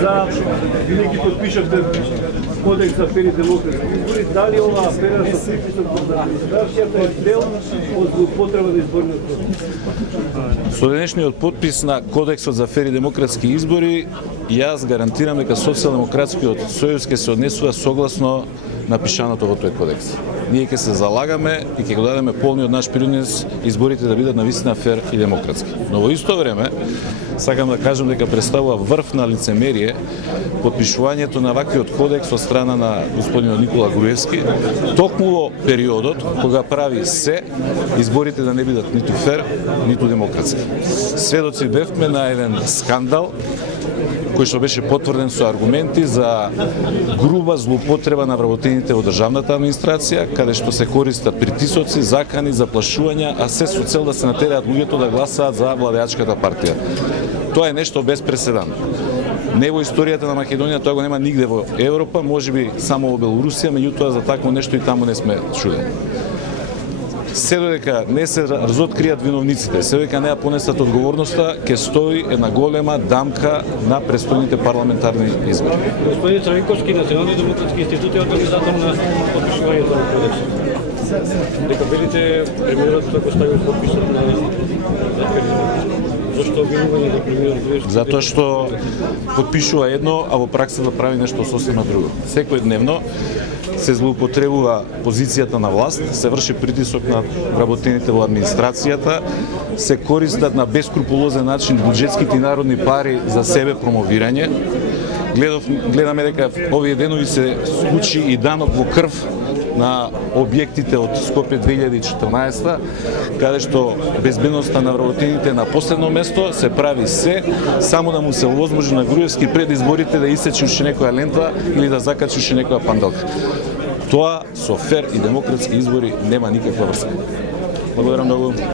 за вие ги подпишавте кодекс за фер и демократски избори, дали оваа афера со притисок во администрацијата е дел од злоупотреба на изборниот процес? Со денешниот подпис на Кодексот за фер и демократски избори, јас гарантирам дека Социјалдемократскиот сојуз ќе се однесува согласно напишаното во тој кодекс. Ние ќе се залагаме и ќе го дадеме полниот наш принос изборите да бидат навистина фер и демократски. Но во исто време сакам да кажам дека представува врв на лицемерие подпишувањето на ваквиот кодекс од страна на господинот Никола Груевски, токму во периодот кога прави се изборите да не бидат ниту фер, ниту демократски. Сведоци бевме на еден скандал кој што беше потврден со аргументи за груба злоупотреба на вработените во државната администрација, каде што се користат притисоци, закани, заплашувања, а се со цел да се натераат луѓето да гласаат за владеачката партија. Тоа е нешто без преседан. Не во историјата на Македонија, тоа го нема нигде во Европа, можеби само во Белорусија, меѓутоа за такво нешто и таму не сме чудени. Се додека не се разоткријат виновниците, се додека не ја понесат одговорноста, ќе стои една голема дамка на престојните парламентарни избори. Господин Црвенковски, Национални демократски институт е организатор на подпишувањето на кодексот. Дека велите премиерот го ставил подписот на зашто обвинување за премиерот? Затоа што подпишува едно, а во пракса да прави нешто сосема друго. Секојдневно се злоупотребува позицијата на власт, се врши притисок на вработените во администрацијата, се користат на бескрупулозен начин буџетските и народни пари за себе промовирање. Гледаме дека овие денови се случи и данок во крв на објектите од Скопје 2014, каде што безбедноста на вработените на последно место, се прави се само да му се овозможи на Груевски пред изборите да исече уште некоја лента или да закачи уште некоја панделка. Тоа со фер и демократски избори нема никаква врска. Благодарам многу.